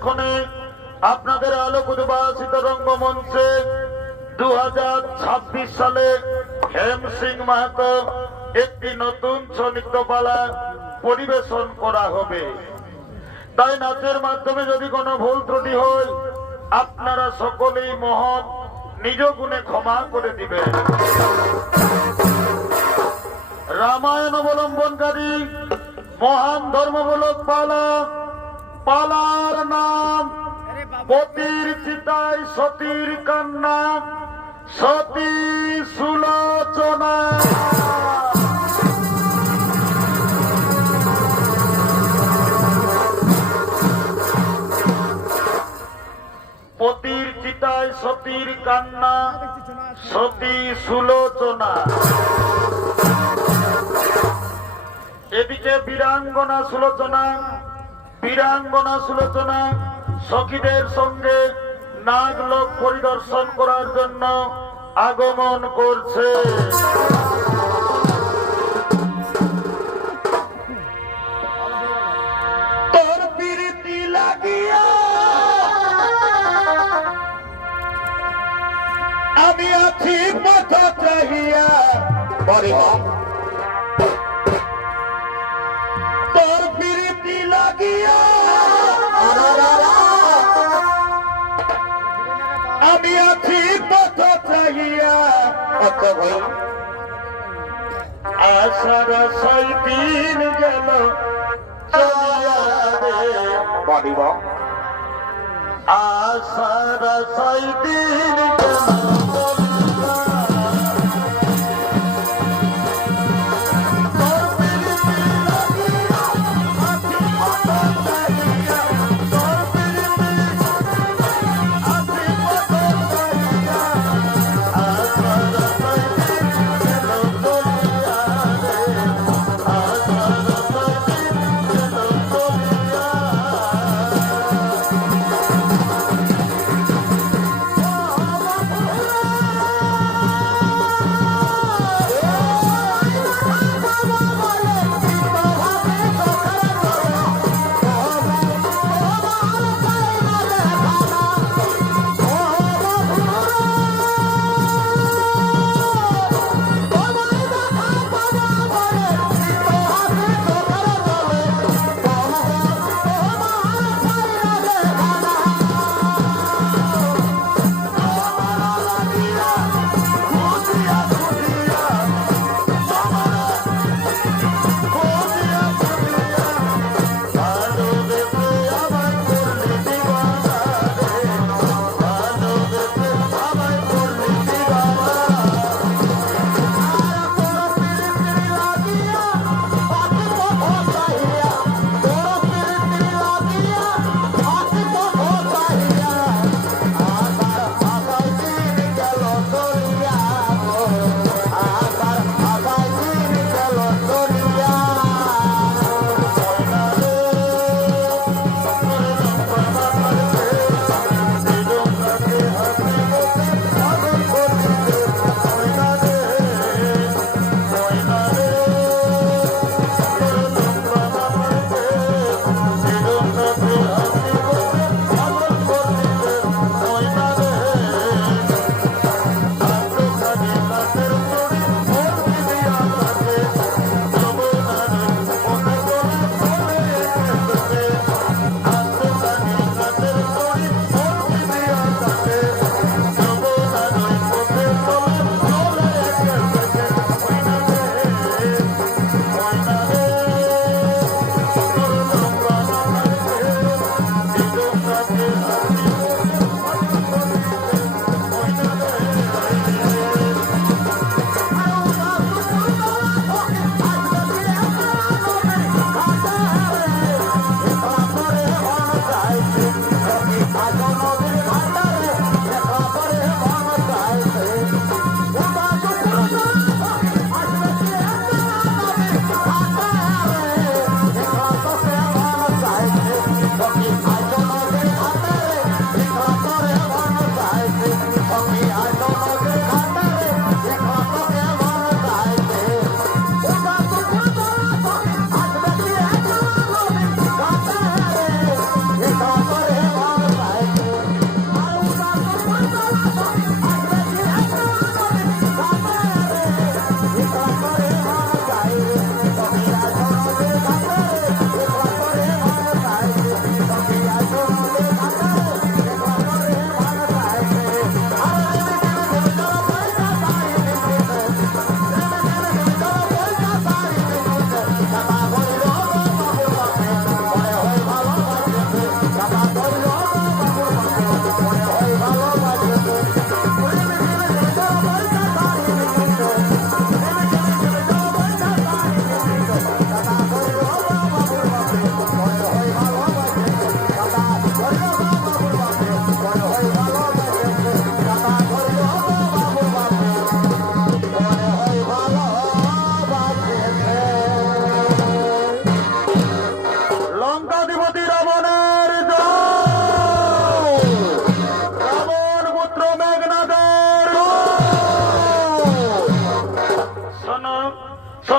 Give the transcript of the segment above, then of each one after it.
এক্ষণে আপনাদের আলোক উদ্ভাসিত রঙ্গমঞ্চে 2026 সালে হেম সিং মাহাতো একটি নতুন নৃত্যপালা পরিবেশন করা হবে। তাই নাচের মাধ্যমে যদি কোনো ভুল ত্রুটি হয় আপনারা সকলেই মহৎ নিজ গুণে ক্ষমা করে দিবেন। রামায়ণ অবলম্বনকারী মহান ধর্মমূলক পালা, পালার নাম পতির চিতায় সতীর কান্না, সতী সুলোচনা। পতির চিতায় সতীর কান্না, সতী সুলোচনা। এদিকে বীরাঙ্গনা সুলোচনা, বীরাঙ্গনা সুলোচনা সখীদের সঙ্গে নাগলোক পরিদর্শন করার জন্য আগমন করছে। তোর প্রীতি লাগিয়া আমি আছি পথ চাহিয়া, তোর প্রীতি লাগিয়া আমি আছি পথ চাহিয়া, আশার ছয় দিন গেল চলিয়া রে, আশার ছয় দিন গেল।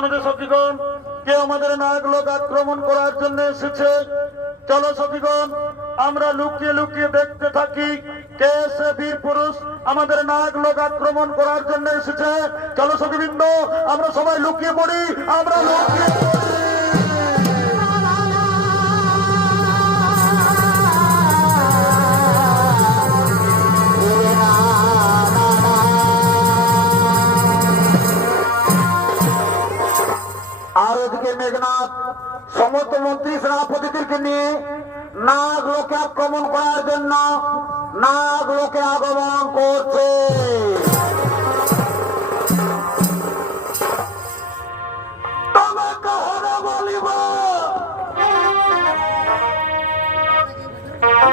শোনো যে সখীগণ, কে আমাদের নাগ লোক আক্রমণ করার জন্য এসেছে। চলো সখীগণ, আমরা লুকিয়ে লুকিয়ে দেখতে থাকি কে সে বীর পুরুষ আমাদের নাগ লোক আক্রমণ করার জন্য এসেছে। চলো সখীবৃন্দ, আমরা সবাই লুকিয়ে পড়ি, আমরা লুকিয়ে পড়ি। আর ওদিকে মেঘনাথ সমস্ত মন্ত্রী সেনাপতিদেরকে নিয়ে নাগ লোকে আক্রমণ করার জন্য নাগ লোকে আগমন করছে। তবে কাহারা বলিব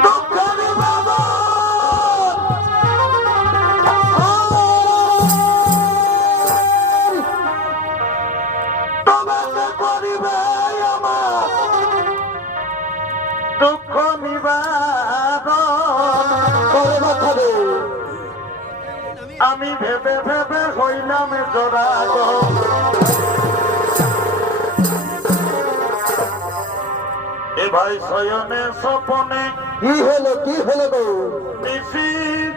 দুঃখের বাবা, দুঃখ নিবারণ করে আমি ভেবে ভেবে হইলাম জোড়াগ। এ ভাই শয়নে স্বপনে কি হলো গো নিশি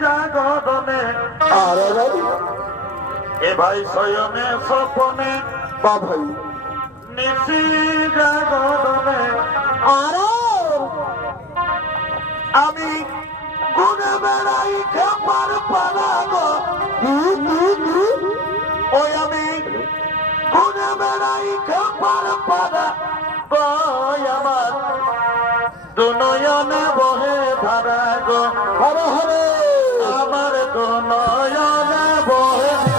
জাগরণে। এ ভাই শয়নে স্বপনে বা ভাই নিশি জাগরণে আমি গুনে বেড়াই খেপার পাড়া গো। ওই আমি গুনে বেড়াই খেপার পাড়া গো, আমার দুনয়নে বহে ধারা গো। হরে হরে আমার দুনয়নে বহে আমি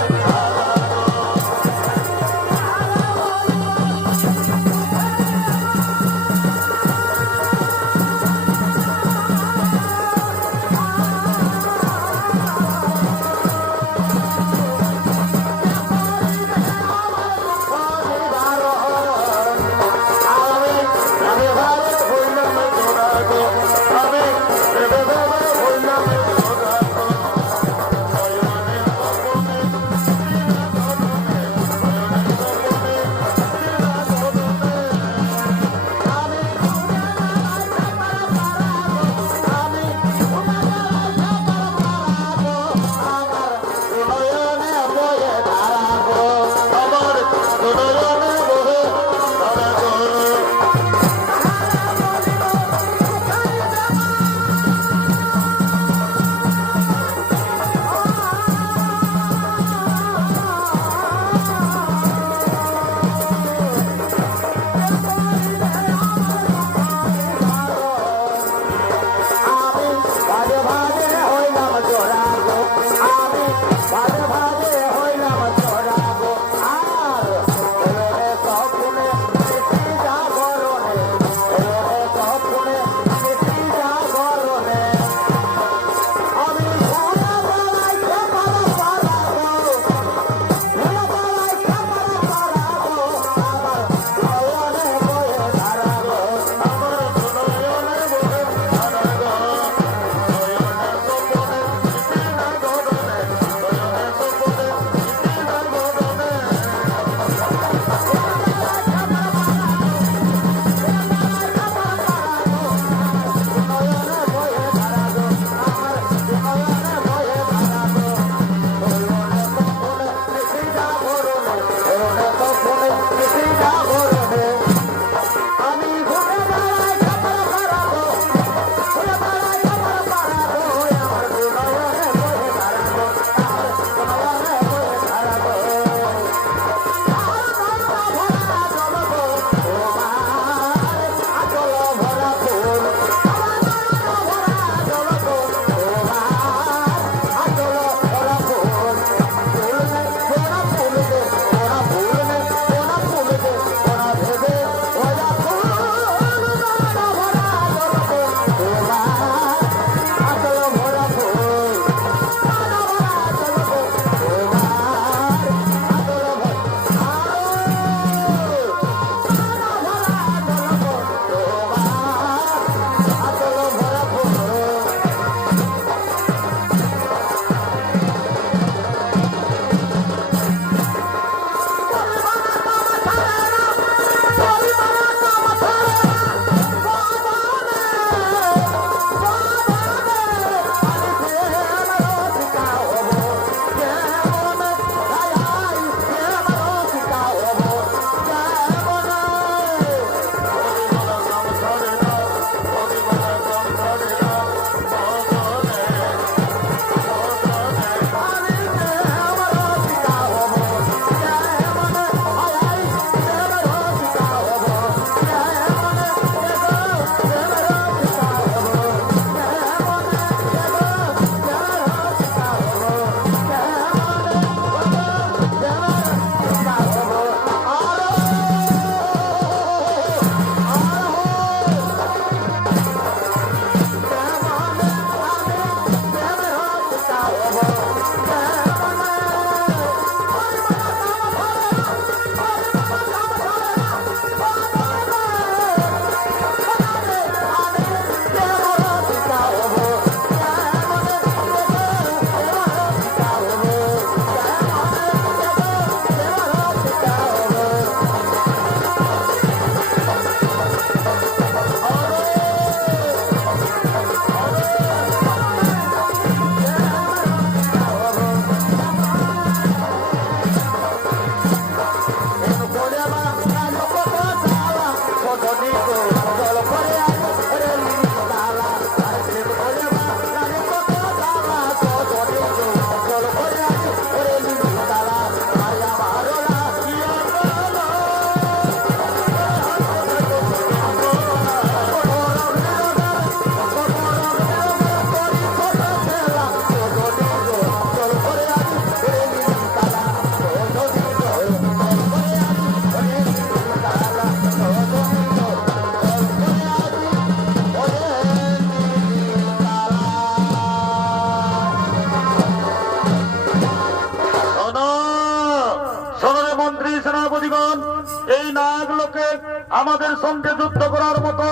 আমাদের সঙ্গে যুদ্ধ করার মতো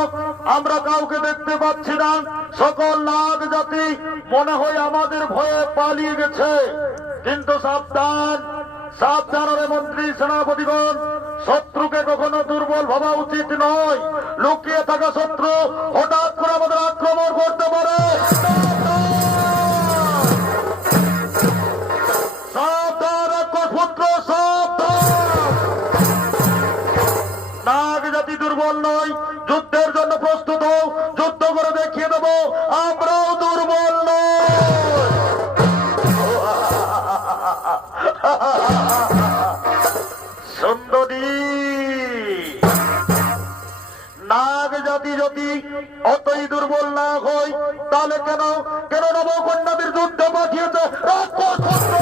আমরা কাউকে দেখতে পাচ্ছি না। সকল নাগ জাতি মনে হয় আমাদের ভয়ে পালিয়ে গেছে। কিন্তু সাবধান, সাবধান রে মন্ত্রী সেনাপতিগণ, শত্রুকে কখনো দুর্বল ভাবা উচিত নয়। লুকিয়ে থাকা শত্রু হঠাৎ করে আমাদের আক্রমণ করতে পারে। সাবধান রাক্ষসপুত্র, সাবধান। নাগ জাতি দুর্বল নয়, যুদ্ধের জন্য প্রস্তুত হও। যুদ্ধ করে দেখিয়ে দেবো আমরাও দুর্বল নয়। সুন্দরী, নাগ জাতি যদি অতই দুর্বল না হয় তাহলে কেন কেন নবকন্যাদের যুদ্ধে পাঠিয়েছে রাক্ষসপুত্র।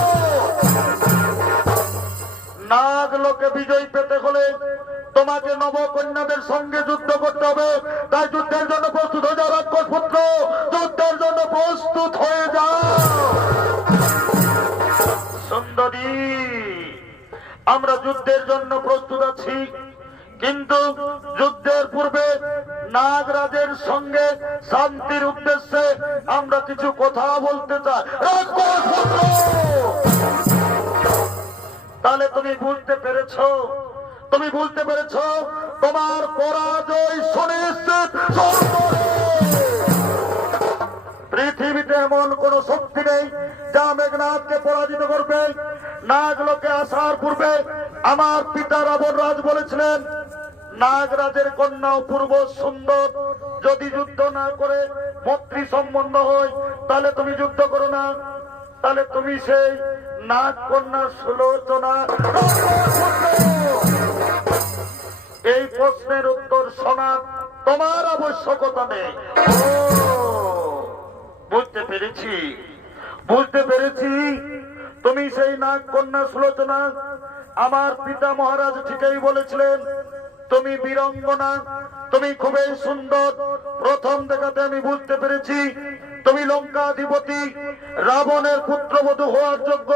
নাগ লোকে বিজয় পেতে হলে তোমাকে নবকন্যাদের সঙ্গে যুদ্ধ করতে হবে। তাই যুদ্ধের জন্য প্রস্তুত হয়ে যাও রাক্ষসপুত্র, যুদ্ধের জন্য প্রস্তুত হয়ে যাও। সুন্দরী, আমরা যুদ্ধের জন্য প্রস্তুত আছি, কিন্তু যুদ্ধের পূর্বে নাগরাজের সঙ্গে শান্তির উদ্দেশ্যে আমরা কিছু কথা বলতে চাই। তাহলে তুমি বুঝতে পেরেছো, তুমি বুঝতে পেরেছো তোমার পরাজয় সুনিশ্চিত। পৃথিবীতে এমন কোন শক্তি নেই যা মেঘনাথকে পরাজিত করবে। নাগলোকে আসার পূর্বে আমার পিতা রাবণ রাজ বলেছিলেন, নাগরাজের কন্যা অপূর্ব সুন্দর, যদি যুদ্ধ না করে মৈত্রী সম্বন্ধ হয় তাহলে তুমি যুদ্ধ করো না। তাহলে তুমি সেই নাগ কন্যা সুলোচনা। এই প্রশ্নের উত্তর শোনা তোমার আবশ্যকতা নেই। বুঝতে পেরেছি, বুঝতে পেরেছি, তুমি সেই নাগ কন্যা সুলোচনা। আমার পিতা মহারাজ ঠিকই বলেছিলেন, তুমি বীরঙ্গনা, তুমি খুবই সুন্দর। প্রথম দেখাতে আমি বুঝতে পেরেছি তুমি লঙ্কাধিপতি রাবণের পুত্রবধূ হওয়ার যোগ্য।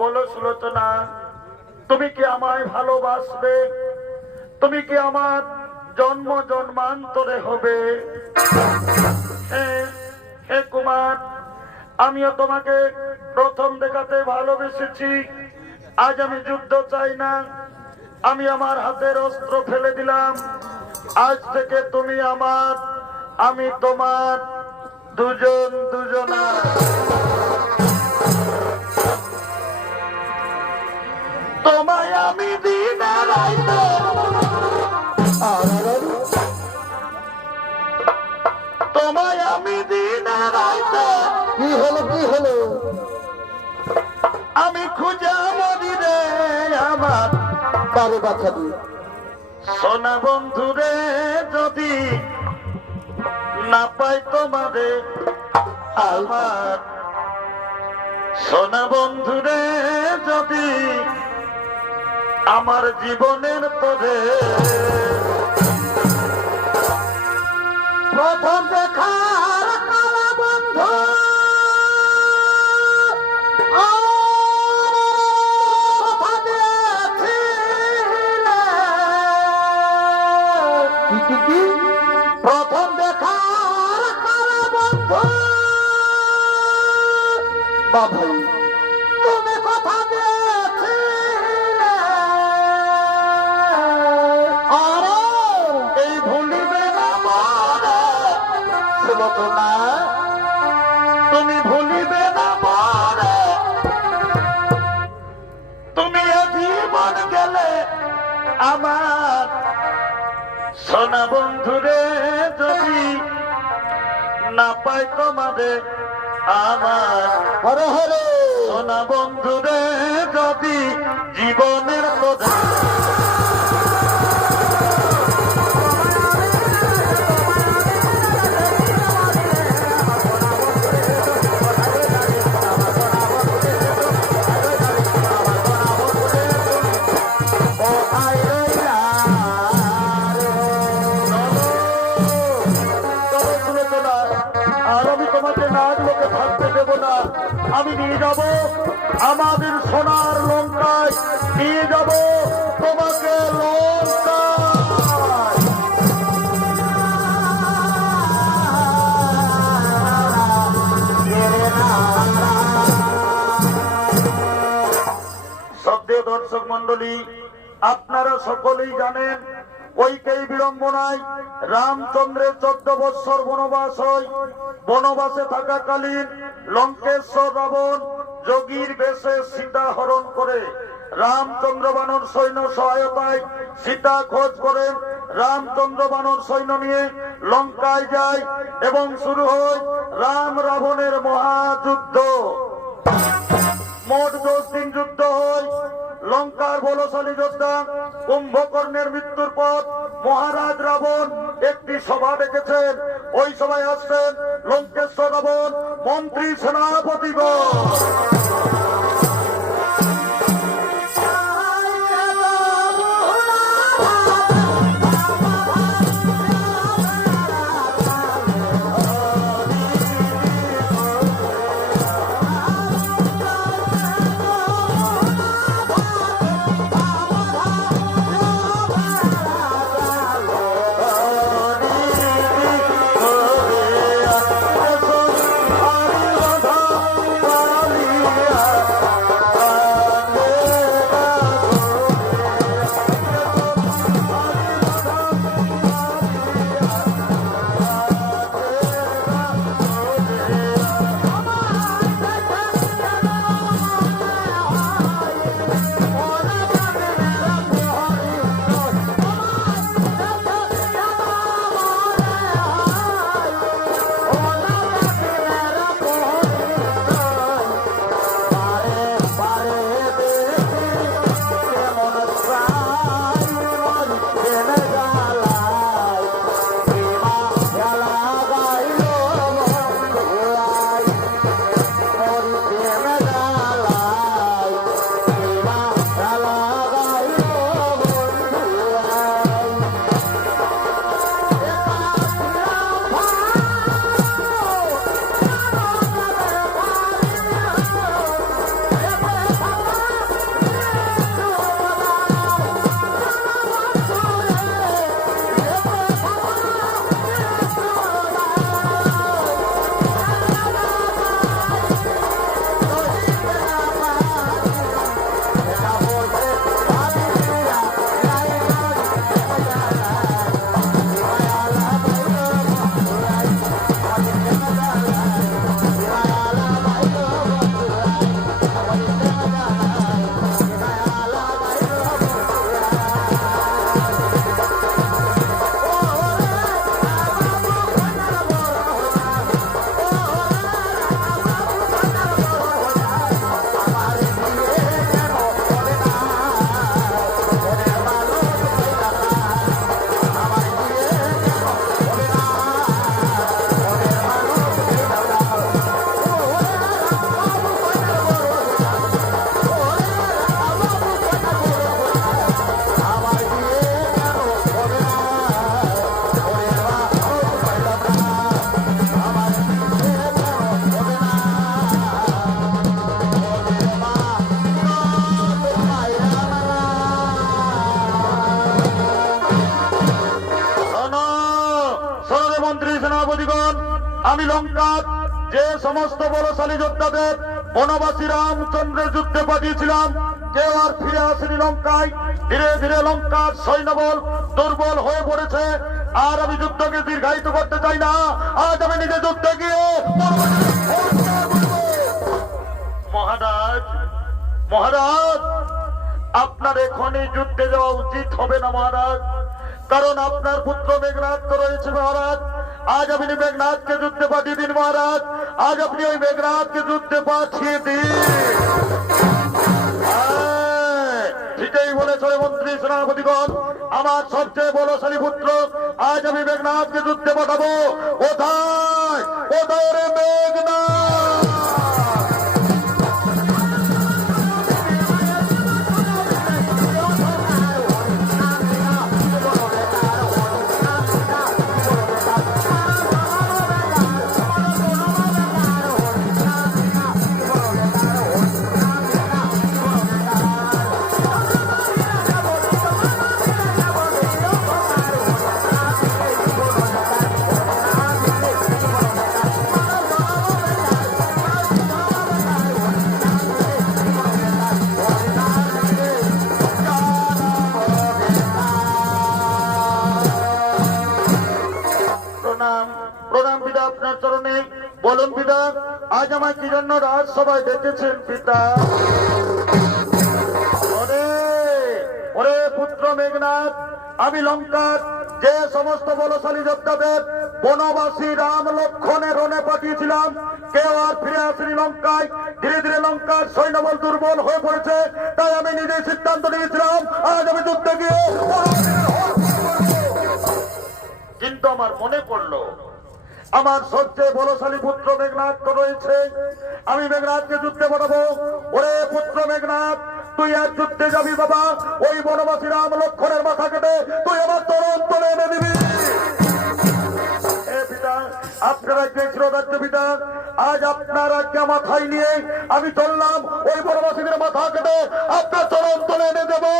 বলো সুলোচনা, তুমি কি আমায় ভালোবাসবে? তুমি কি আমার জন্ম জন্মান্তরে হবে? হে কুমার, আমিও তোমাকে প্রথম দেখাতে ভালোবেসেছি। আজ আমি যুদ্ধ চাই না, আমি আমার হাতের অস্ত্র ফেলে দিলাম। আজ থেকে তুমি আমার, আমি তোমার, দুজন দুজনা। তোমায় আমি দিনে রাইতে, তোমায় আমি দিনে রাইতে। কি হলো, কি হলো? আমি খুঁজে মরি রে আমার কারে বাচ্চা দিয়ে সোনা বন্ধুরে, যদি না পাই তোমাদের আমার সোনা বন্ধুরে, যদি আমার জীবনের তোরে। প্রথম দেখার কালা বন্ধু প্রথম দেখার কালা বন্ধু বাবু, তুমি কথা দিয়েছিলে, আর এই ভুলিবে না মনে সুলোচনা, তুমি ভুলিবে না মনে। তুমি জীবন গেলে আমার সোনা বন্ধুরে, যদি না পাই তোমাদের আমার। হরে হরে সোনা বন্ধুরে, যদি জীবনের কথা। আমি নিয়ে যাব আমাদের সোনার লঙ্কায়, নিয়ে যাব তোমাকে লঙ্কা। মণ্ডলী, আপনারা সকলেই জানেন ঐকেই বিড়ম্বনায় রামচন্দ্রের 14 বৎসর বনবাস হয়। বনবাসে থাকাকালীন লঙ্কেশ্বর রাবণ যোগীর বেশে সীতা হরণ করে। রামচন্দ্র বানর সৈন্য সহায়তায় সীতা খোঁজ করেন। রামচন্দ্র বানর সৈন্য নিয়ে লঙ্কায় যায় এবং শুরু হয় রাম রাবণের মহাযুদ্ধ। মোট 10 দিন যুদ্ধ হয়। লঙ্কার বলশালী যোদ্ধা কুম্ভকর্ণের মৃত্যুর পর মহারাজ রাবণ একটি সভা ডেকেছেন। ওই সভায় আসছেন লঙ্কেশ্বর রাবণ, মন্ত্রী, সেনাপতিগণ। আমি লঙ্কার যে সমস্ত বলশালী যোদ্ধাদের বনবাসী রামচন্দ্রের যুদ্ধে পাঠিয়েছিলাম, কেউ আর ফিরে আসেনি লঙ্কায়। ধীরে ধীরে লঙ্কার সৈন্যবল দুর্বল হয়ে পড়েছে। আর আমি যুদ্ধকে দীর্ঘায়িত করতে চাই না। আজ আমি নিজে যুদ্ধে গিয়ে মহারাজ, মহারাজ, আপনার এখনই যুদ্ধে যাওয়া উচিত হবে না মহারাজ, কারণ আপনার পুত্র মেঘনাথ তো রয়েছে মহারাজ। আজ আপনি মেঘনাথকে যুদ্ধে পাঠিয়ে দিন মহারাজ। আজ আপনি ওই মেঘনাথকে যুদ্ধে পাঠিয়ে দিন। ঠিকই বলেছে মন্ত্রী, সেনাপতিগণ। আমার সবচেয়ে বলশালী পুত্র আজ আমি মেঘনাথকে যুদ্ধে পাঠাবো। কোথায় কোথায় রে মেঘনাথ? বলুন পিতা, আজ আমার কি জন্য রাজসভায় ডেকেছেন পিতা? ওরে ওরে পুত্র মেঘনাথ, আমি লঙ্কার যে সমস্ত বলশালী যোদ্ধাদের বনবাসী রাম লক্ষণের রণে পাঠিয়েছিলাম, কেউ আর ফিরে আসেনি লঙ্কায়। ধীরে ধীরে লঙ্কার সৈন্যবল দুর্বল হয়ে পড়েছে। তাই আমি নিজে সিদ্ধান্ত নিয়েছিলাম আজ আমি যুদ্ধে গিয়ে, কিন্তু আমার মনে পড়লো আমার সবচেয়ে বলশালী পুত্র মেঘনাথ তো রয়েছে। আমি মেঘনাথকে যুদ্ধে পাঠাবো। ওরে পুত্র মেঘনাথ, তুই আর যুদ্ধে যাবি বাবা। ওই বনবাসী রাম লক্ষণের মাথা কেটে তুই আমার তরণ তুলে এনে দিবি। হে পিতা, আপনারা কে চিরদার্য পিতা, আজ আপনার আজ্ঞা মাথায় নিয়ে আমি চললাম ওই বনবাসীদের মাথা কেটে আপনার তরণ তুলে এনে দেবো।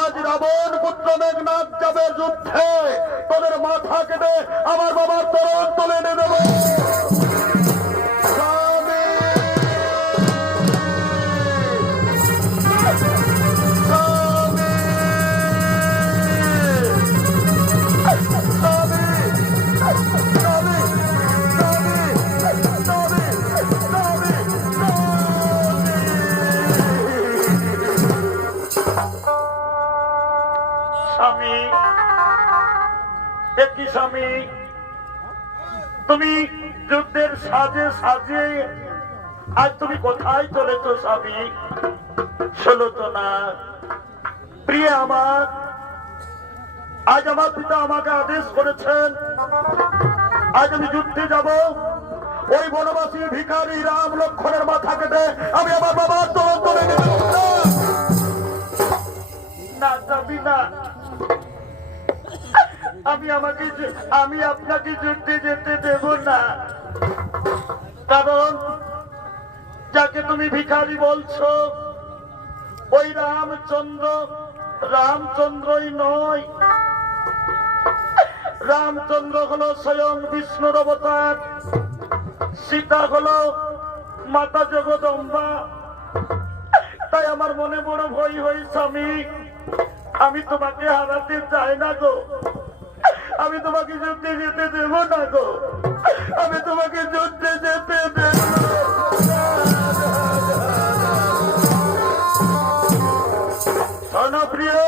আজ রাবণ পুত্র মেঘনাথ যাবে যুদ্ধে, তোদের মাথা কেটে আমার বাবার তরণ তুলে এনে দেবো। স্বামী! স্বামী! স্বামী! স্বামী! স্বামী, একই স্বামী, তুমি যুদ্ধের সাজে সাজে আজ তুমি কোথায় চলেছ স্বামী? শোনো তো না প্রিয় আমার, আজ আমার পিতা আমাকে আদেশ করেছেন আজ আমি যুদ্ধে যাব। ওই বনবাসী ভিখারি রাম লক্ষণের মাথা কেটে আমি আমার বাবার তরণ তুলে নেব। না যাবি না, আমি আপনাকে যুদ্ধে যেতে দেব না। কারণ যাকে তুমি ভিখারি বলছো ওই রামচন্দ্রই নয়। রামচন্দ্র হলো স্বয়ং বিষ্ণুর অবতার, সীতা হলো মাতা জগদম্বা। তাই আমার মনে বড় ভয় হয় স্বামী, আমি তোমাকে হারাতে চাই না গো। আমি তোমাকে যুদ্ধে যেতে দেব না গো। আমি তোমাকে যুদ্ধে যেতে দেব না। প্রিয়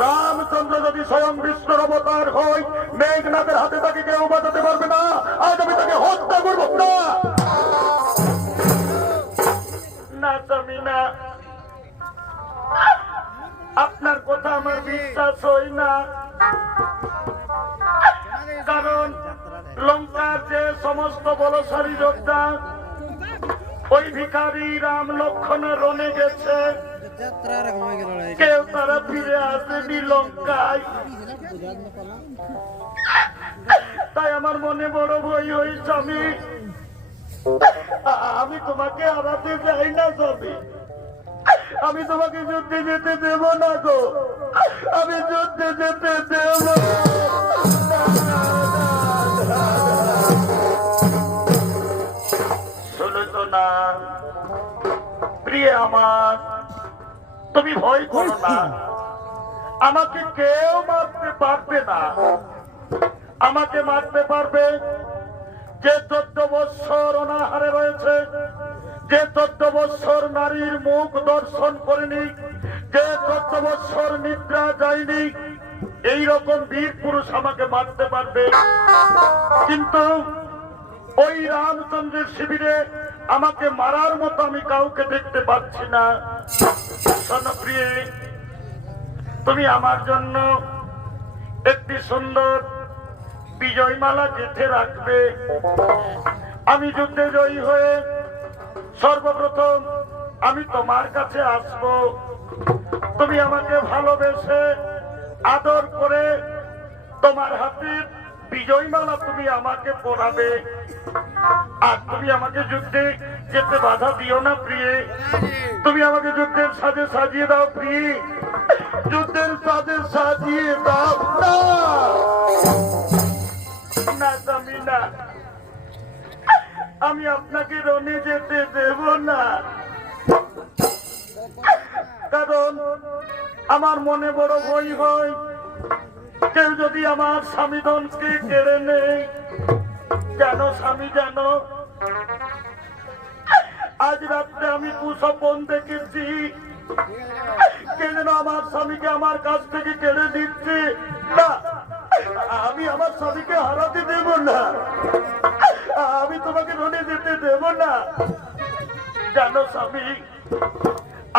রামচন্দ্র যদি স্বয়ং বিষ্ণুর অবতার হয়, মেঘনাথের হাতে তাকে কেউ বাঁচাতে পারবে না। আজ আমি তাকে হত্যা করবো না। না স্বামী না, আপনার কথা আমার বিশ্বাস হয় না। কারণ লঙ্কার যে সমস্ত বলশালী যোদ্ধা ওই ভিখারি রাম লক্ষণের রণে গেছে, কেউ তারা ফিরে আসেনি লঙ্কায়। তাই আমার মনে বড় ভয় হয় স্বামী, আমি তোমাকে হারাতে চাই না স্বামী। আমি তোমাকে যুদ্ধে যেতে দেব না গো। আমি যুদ্ধে যেতে দেব শুনতো না প্রিয় আমার, তুমি ভয় করো না। আমাকে কেউ মারতে পারবে না। আমাকে মারতে পারবে যে 14 বৎসর অনাহারে রয়েছে, যে 14 বৎসর নারীর মুখ দর্শন করেনি, যে 14 বৎসর নিদ্রা যায়নি, এইরকম বীর পুরুষ আমাকে মারতে পারবে। কিন্তু ওই রামচন্দ্রের শিবিরে আমাকে মারার মতো আমি কাউকে দেখতে পাচ্ছি না। প্রিয়ে, তুমি আমার জন্য একটি সুন্দর বিজয়মালা গেঁথে রাখবে। আমি যুদ্ধে জয়ী হয়ে সর্বপ্রথম আমি তোমার কাছে আসব। তুমি আমাকে ভালোবেসে আদর করে তোমার হাতের বিজয়মালা তুমি আমাকে পরাবে। আর তুমি আমাকে যুদ্ধে যেতে বাধা দিও না প্রিয়ে। তুমি আমাকে যুদ্ধের সাজে সাজিয়ে দাও প্রিয়ে, যুদ্ধের সাজে সাজিয়ে দাও। না স্বামী না, আমি আপনাকে রণে যেতে দেব না। কারণ আমার মনে বড় ভয় হয়, কেউ যদি আমার স্বামী ধনকে কেড়ে নেয়। জানো স্বামী, জানো আজ রাত্রে আমি কুস্বপ্ন দেখেছি, কে যেন আমার স্বামীকে আমার কাছ থেকে কেড়ে দিচ্ছে। না, আমি আমার স্বামীকে হারাতে দেব না, আমি তোমাকে রণে যেতে দেব না। জানো স্বামী,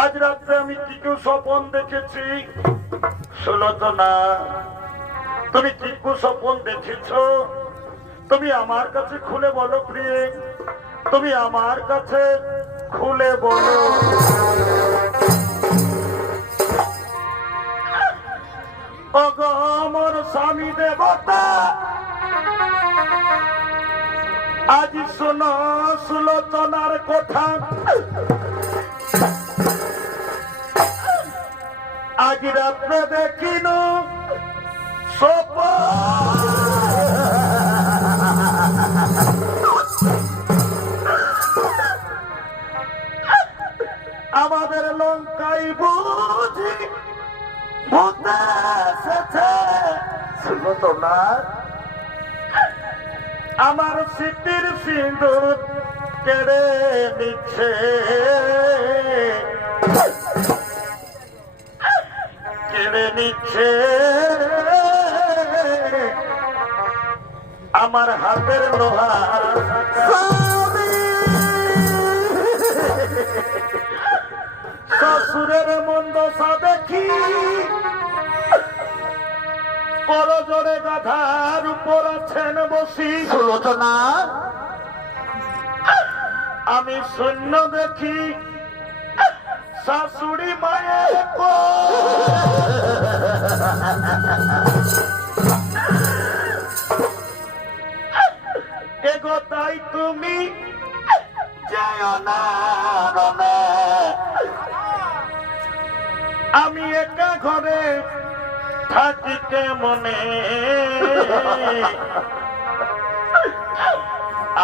আজ রাত্রে আমি কি কেউ স্বপ্ন দেখেছি। শোনো তো না, তুমি কি স্বপ্ন দেখেছ? তুমি আমার কাছে খুলে বলো প্রিয়ে, তুমি আমার কাছে খুলে বলো। ওগো আমার স্বামী দেবতা, আজ শোনো সুলোচনার কথা। আজ রাত্রে দেখিন স্বপ্ন, আমাদের লঙ্কায় বুঝি ভূত এসেছে। শুনো তো না, আমার স্মৃতির সিঁদুর কেড়ে নিচ্ছে, কেড়ে নিচ্ছে আমার হাতের লোহা। শ্বশুরের মন্দ সা দেখি পরজরে গাধার উপর আছেন বসি। সুলোচনা, আমি শূন্য দেখি শাশুড়ি মায়ের এগোতাই তুমি যেও না রণে, আমি একা ঘরে থাকি কেমনে।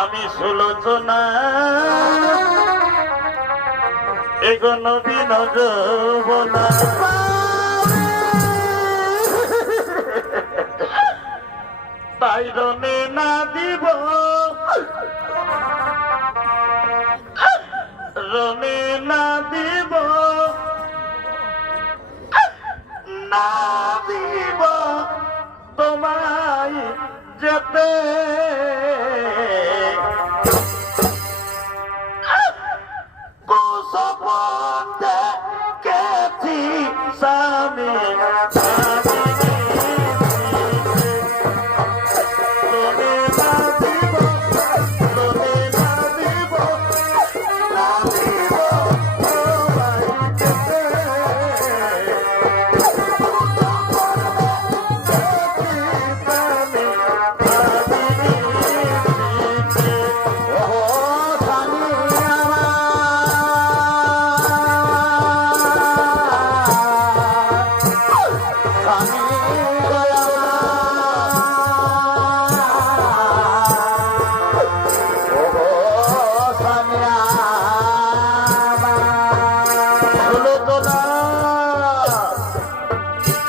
আমি সুলোচনা এগো নবীন যৌবনা, তাই রণে না দিব, রণে না দিব, না দিব তোমায় যেতে। কুস্বপ্ন দেখেছি স্বামী,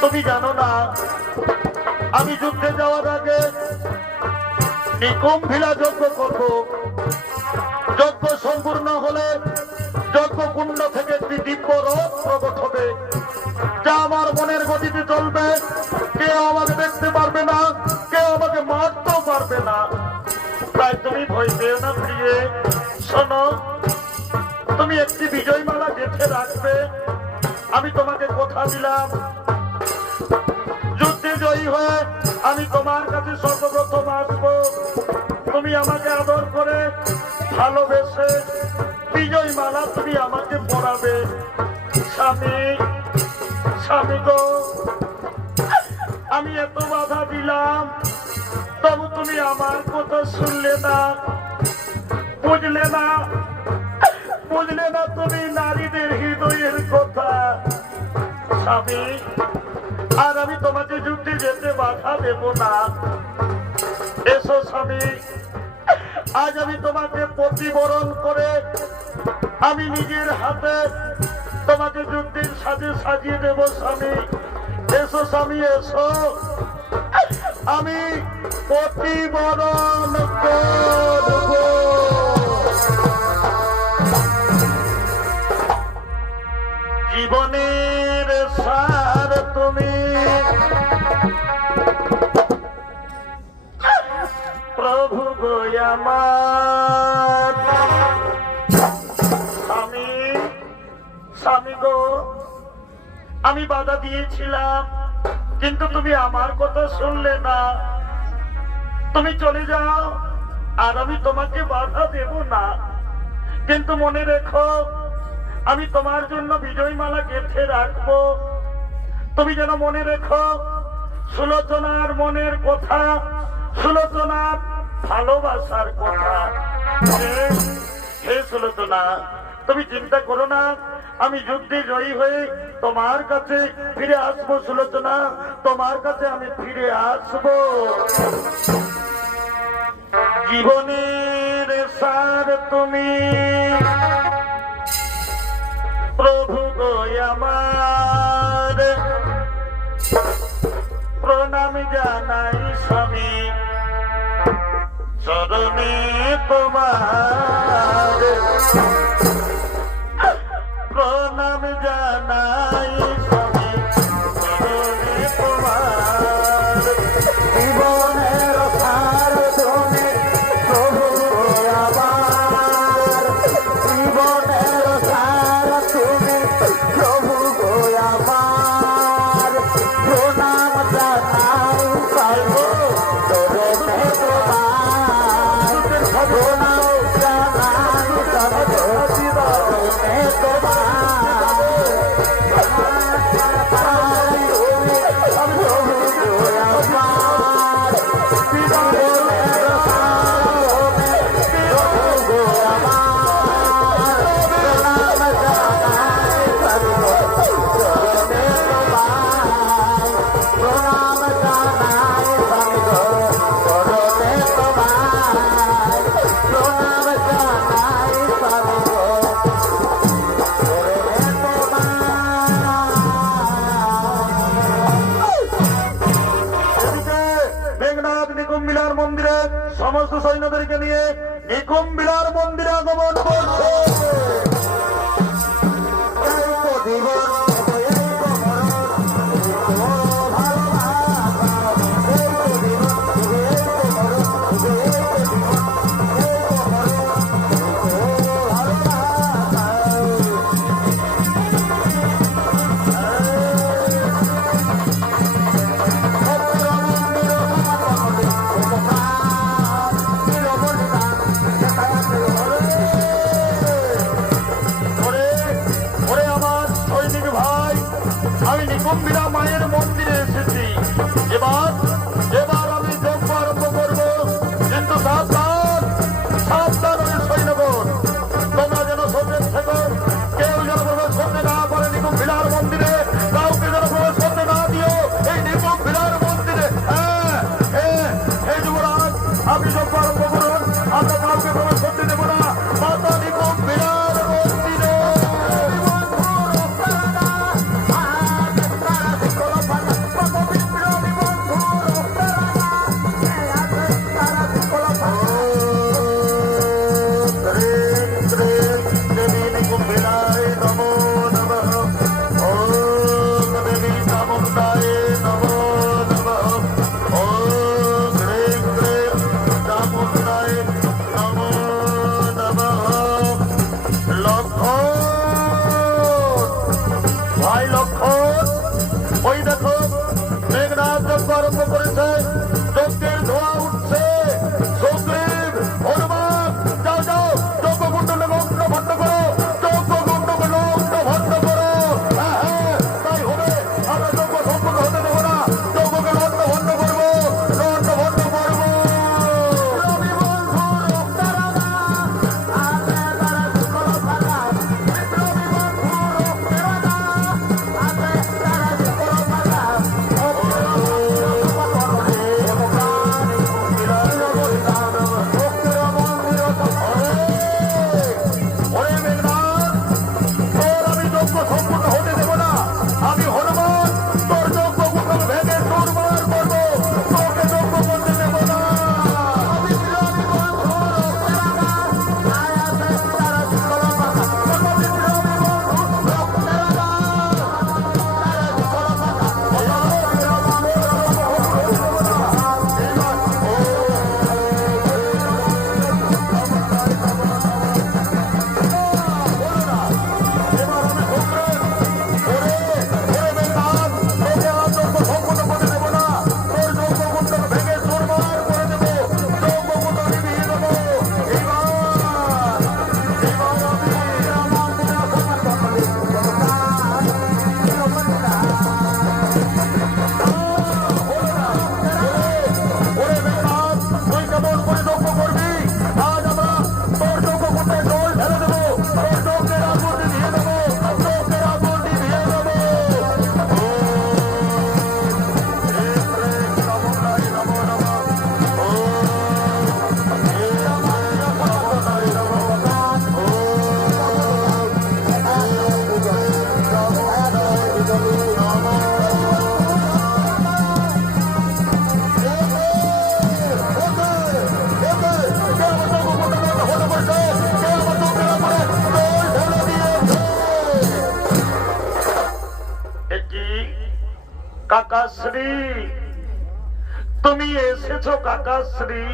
তুমি জানো না, আমি যুদ্ধে যাওয়ার আগে নিকুম্ভিলা যজ্ঞ করব। যজ্ঞ সম্পূর্ণ হলে যজ্ঞ কুণ্ড থেকে একটি দিব্য রথ প্রকট হবে, যা আমার মনের গতিতে চলবে। কেউ আমাকে দেখতে পারবে না, কেউ আমাকে মারতেও পারবে না। তাই তুমি ভয় পেও না প্রিয়ে। শোনো, তুমি একটি বিজয়মালা গেঁথে রাখবে। আমি তোমাকে কথা দিলাম, যুদ্ধে জয়ী হয়ে আমি তোমার কাছে সর্বপ্রথম আসবো। তুমি আমাকে আদর করে ভালোবেসে বিজয় মালা তুমি আমাকে পরাবে। স্বামী, স্বামী গো, আমি এত বাধা দিলাম, তবু তুমি আমার কথা শুনলে না, বুঝলে না, বুঝলে না তুমি নারীদের হৃদয়ের কথা। স্বামী, আর আমি তোমাকে যুদ্ধে যেতে বাধা দেব না। এসো স্বামী, আজ আমি তোমাকে প্রতিবরণ করে আমি নিজের হাতে তোমাকে যুদ্ধের সাজে সাজিয়ে দেব। স্বামী এসো, স্বামী এসো, আমি প্রতিবরণ করব। জীবনের সার তুমি, প্রভু গো আমার। স্বামী, স্বামী গো, আমি বাধা দিয়েছিলাম, কিন্তু তুমি আমার কথা শুনলে না। তুমি চলে যাও, আর আমি তোমাকে বাধা দেব না। কিন্তু মনে রেখো, আমি তোমার জন্য বিজয়মালা গেঁথে রাখবো। তুমি যেন মনে রেখো সুলোচনার মনের কথা, সুলোচনার ভালোবাসার কথা। হে সুলোচনা, তুমি চিন্তা করো না, আমি যুদ্ধে জয়ী হয়ে তোমার কাছে ফিরে আসবো। সুলোচনা, তোমার কাছে আমি ফিরে আসবো। জীবনের সার তুমি, প্রভু গো আমার। প্রণাম জানাই স্বামী চরণে তোমার। প্রণাম জানাই স্বামী চরণে তোমার। জীবনের সার তুমি, প্রভু গো আমার। জীবনের সার তুমি, প্রভু গো আমার। প্রণাম জানাই স্বামী চরণে তোমার। প্রণাম জানাই স্বামী চরণে তোমার। নিকুম্বিলার মন্দিরে সমস্ত সৈন্যদেরকে নিয়ে নিকুম্বিলার মন্দিরে আগমন করছে। আমি নিকুম্বিলা মায়ের মন্দিরে এসেছি। এবার এবার আমি যজ্ঞ আরম্ভ করব, কিন্তু সাবধান, সাবধান হয়ে সৈন্যগণ, তোমরা যেন সচেত থেকো। কেউ যেন প্রবেশ করতে না পারে নিকুম্বিলার মন্দিরে। কাউকে যেন প্রবেশ করতে না দিও এই নিকুম্বিলার মন্দিরে। এই যুবরাজ, আপনি যজ্ঞ আরম্ভ করুন, আমরা কাউকে প্রবেশ করতে দেবো না মাতা নিকুম্বিলার মন্দিরে। নমো কাকাশ্রী, তুমি এসেছো কাকাশ্রী।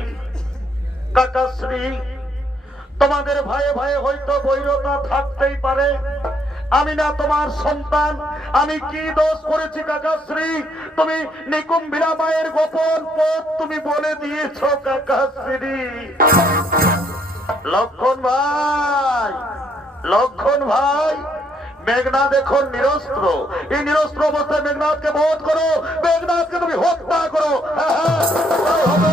কাকাশ্রী, তোমাদের ভাইয়ে ভাইয়ে হয়তো বৈরতা থাকতেই পারে, আমি না তোমার সন্তান, আমি কি দোষ করেছি কাকাশ্রী? তুমি নিকুম্ভিরা মায়ের গোপন পথ তুমি বলে দিয়েছো কাকাশ্রী। লক্ষণ ভাই, লক্ষণ ভাই, মেঘনাথ এখন নিরস্ত্র। এই নিরস্ত্র অবস্থায় মেঘনাথকে বধ করো, মেঘনাথকে তুমি হত্যা করো। হ্যাঁ, হ্যাঁ, তাই হবে।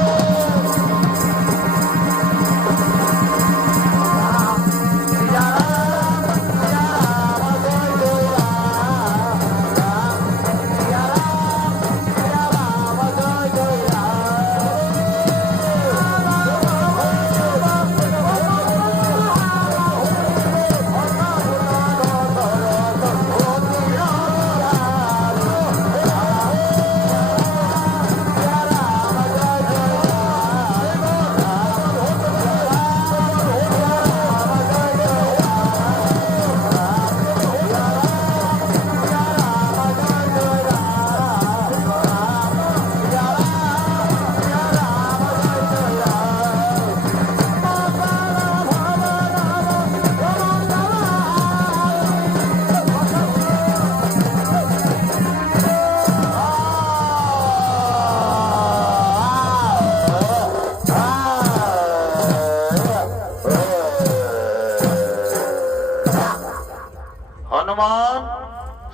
হনুমান,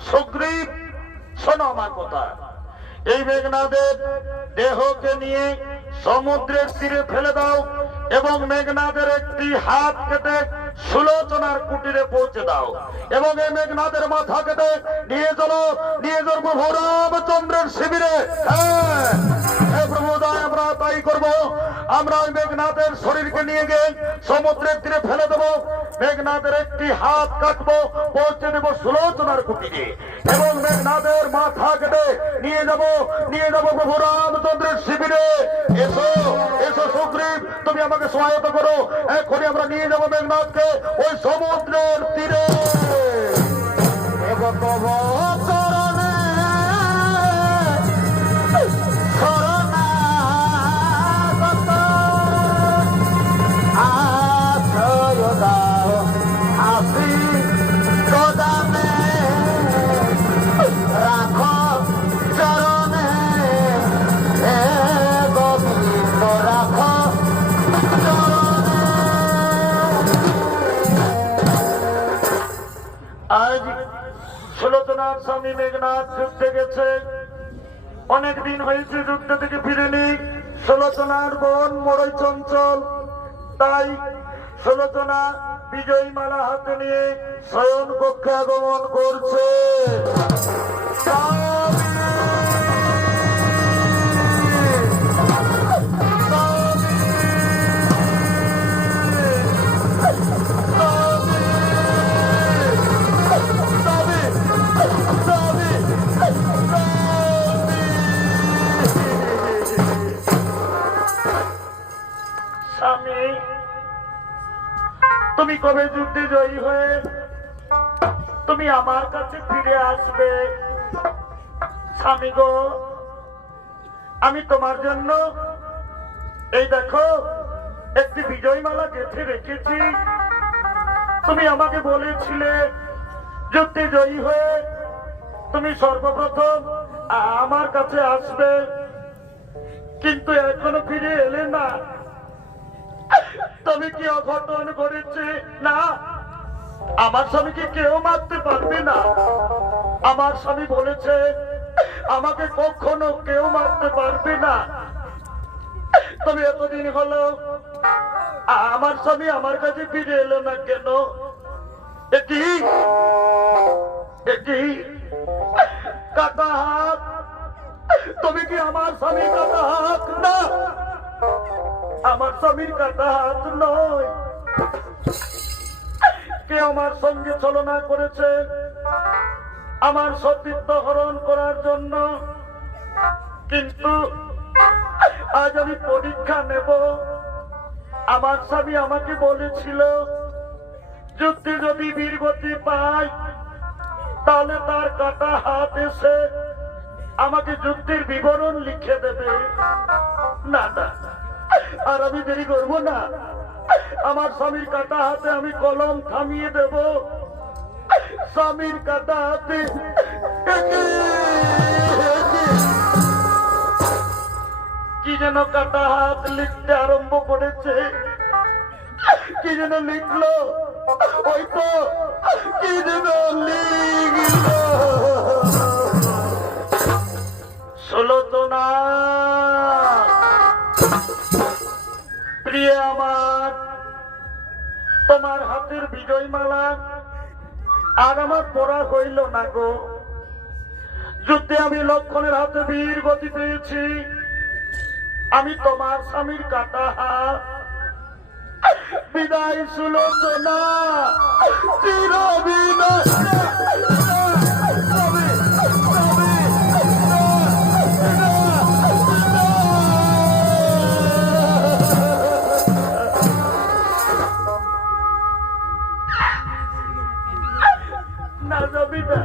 সুগ্রীব, শোনো আমার কথা। এই মেঘনাদের দেহকে নিয়ে সমুদ্রের তীরে ফেলে দাও এবং মেঘনাদের একটি হাত কেটে সুলোচনার কুটিরে পৌঁছে দাও এবং এই মেঘনাদের মাথা কেটে নিয়ে চলো, নিয়ে যাও প্রভু রামচন্দ্রের শিবিরে। হ্যাঁ, হে প্রভু দয়া, আমরা তাই করবো। আমরা ওই মেঘনাথের শরীরকে নিয়ে গিয়ে সমুদ্রের তীরে ফেলে দেবো, মেঘনাথের একটি হাত কাটবো, পৌঁছে দেবো সুলোচনার কুটিরে এবং মেঘনাথের মাথা কেটে নিয়ে যাবো প্রভু রামচন্দ্রের শিবিরে। এসো, এসো সুগ্রীব, তুমি আমাকে সহায়তা করো। এখনই আমরা নিয়ে যাবো মেঘনাথকে ওই সমুদ্রের তীরে। আজ সুলোচনার স্বামী মেঘনাথ যুদ্ধে গেছে, অনেকদিন হয়েছে যুদ্ধ থেকে ফিরেনি। সুলোচনার বোন মরই চঞ্চল, তাই সুলোচনা বিজয়ী মালা হাতে নিয়ে শয়ন কক্ষে আগমন করছে। স্বামী, তুমি কবে যুদ্ধে জয়ী হয়ে তুমি আমার কাছে ফিরে আসবে? স্বামী গো, আমি তোমার জন্য এই দেখো একটি বিজয়মালা গেঁথে রেখেছি। তুমি আমাকে বলেছিলে যুদ্ধে জয়ী হয়ে তুমি সর্বপ্রথম আমার কাছে আসবে, কিন্তু এখনো ফিরে এলে না। তুমি কি অঘটন করেছে? না, আমার স্বামীকে কেউ মারতে পারবে না। আমার স্বামী বলেছে আমাকে কখনো কেউ মারতে পারবে না। তবে এতদিন হলো আমার স্বামী আমার কাছে ফিরে এলো না কেন? এটি কাটা হাত। তুমি কি আমার স্বামী কাটা হাত? না, আমার স্বামীর কাটা হাত নয়। কে আমার সঙ্গে ছলনা করেছে আমার সতীত্ব হরণ করার জন্য, কিন্তু আজ আমি পরীক্ষা নেব। আমার স্বামী আমাকে বলেছিল যুদ্ধে যদি বীরগতি পায় তাহলে তার কাটা হাত এসে আমাকে যুদ্ধের বিবরণ লিখে দেবে। না না, আর আমি দেরি করব না। আমার স্বামীর কাটা হাতে আমি কলম থামিয়ে দেব। স্বামীর কাটা হাতে কি যেন কাটা হাত লিখতে আরম্ভ করেছে। কি যেন লিখলো, ওই তো কি যেন লিখলো। সুলোচনা, প্রিয় আমার, তোমার হাতের বিজয় মালা আর আমার পড়া হইল না গো। যুদ্ধে আমি লক্ষণের হাতে বীর গতি পেয়েছি। আমি তোমার স্বামীর কাটা হাত। বিদায় সুলোচনা, চির বিদায়। না যাবি না,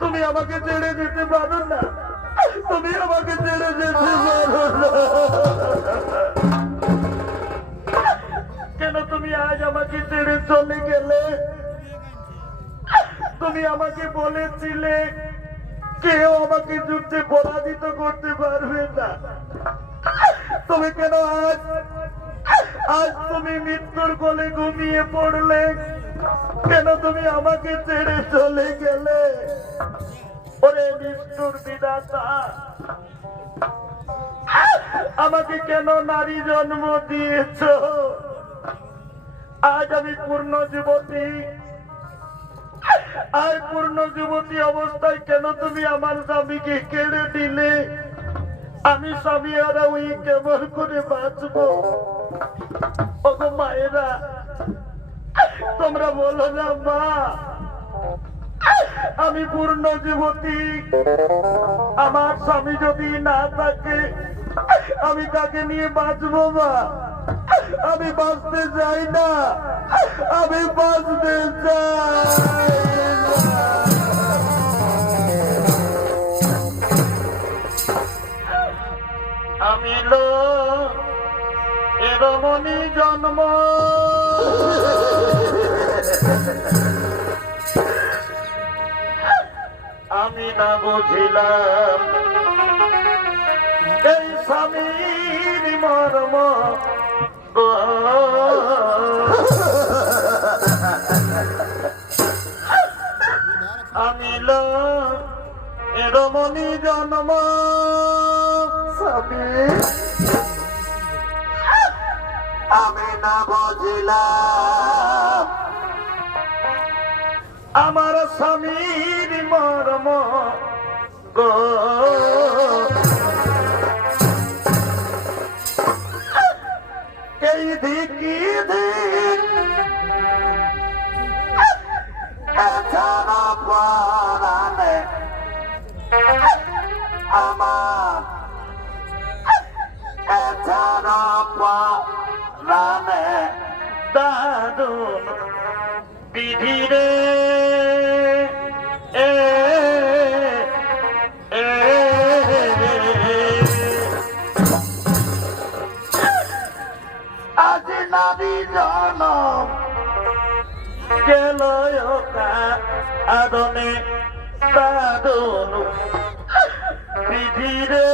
তুমি আমাকে ছেড়ে যেতে পারো না। তুমি আমাকে ছেড়ে যেতে পারো না। কেন তুমি আজ আমাকে ছেড়ে চলে গেলে? তুমি আমাকে বলেছিলে কেউ আমাকে যুদ্ধে পরাজিত করতে পারবে না। তুমি কেন আজ আজ তুমি মৃত্যুর কোলে ঘুমিয়ে পড়লে? কেন তুমি আমাকে ছেড়ে চলে গেলে? ওরে নিষ্ঠুর বিধাতা, আমাকে কেন নারী জন্ম দিয়েছ? আজ আমি পূর্ণ যুবতী। আর পূর্ণ যুবতী অবস্থায় কেন তুমি আমার স্বামীকে কেড়ে দিলে? আমি স্বামী হারা ওই কেমন করে বাঁচবো? ওগো মায়েরা, তোমরা বলো না মা, আমি পূর্ণ যুবতী। আমার স্বামী যদি না থাকে আমি কাকে নিয়ে বাঁচবো মা? আমি বাঁচতে চাই না, আমি বাঁচতে চাই না। আমি লো এরমনি জন্ম, আমি না বুঝিলাম এই স্বামীর মর্ম গো। আমি লো এরমনি জন্ম, স্বামী আমি না বুঝিলাম আমার স্বামীর মর্ম গো। এই দিকি দিক এছাড়া পরানে আমার, এছাড়া পরানে দারুণ বিধিরে আজ নারী জনম গেল আদনে দারুণ বিধিরে।